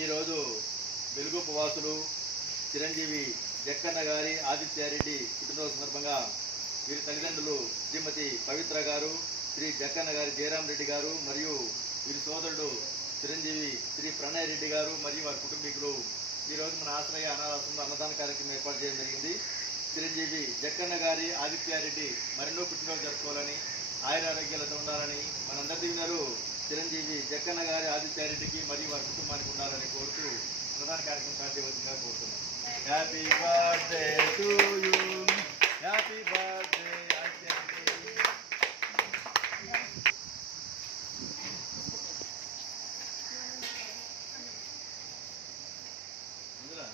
ఈరోజు వెలుగు ఉపవాసులు చిరంజీవి జక్కన్న గారి ఆదిత్యారెడ్డి పుట్టినరోజు సందర్భంగా వీరి తల్లిదండ్రులు శ్రీమతి పవిత్ర గారు శ్రీ జక్కన్న గారి జయరాం రెడ్డి గారు మరియు వీరి సోదరుడు చిరంజీవి శ్రీ ప్రణయ్ రెడ్డి గారు మరియు వారి కుటుంబీకులు ఈరోజు మన ఆశ్రయ అనాథాశ్రమంలో అన్నదాన కార్యక్రమం ఏర్పాటు చేయడం జరిగింది. చిరంజీవి జక్కన్న గారి ఆదిత్యారెడ్డి మరెన్నో పుట్టినరోజు జరుపుకోవాలని ఆయురారోగ్యాలతో ఉండాలని మనందరి విన్నారు. చిరంజీవి జక్కన్న గారి ఆదిత్యారెడ్డికి మరియు వారి కుటుంబానికి ప్రధాన కార్యక్రమం స్టార్ట్ చేయవలసిందిగా కోరుతున్నాం happy birthday to you happy birthday Aditya Reddy ఇందులో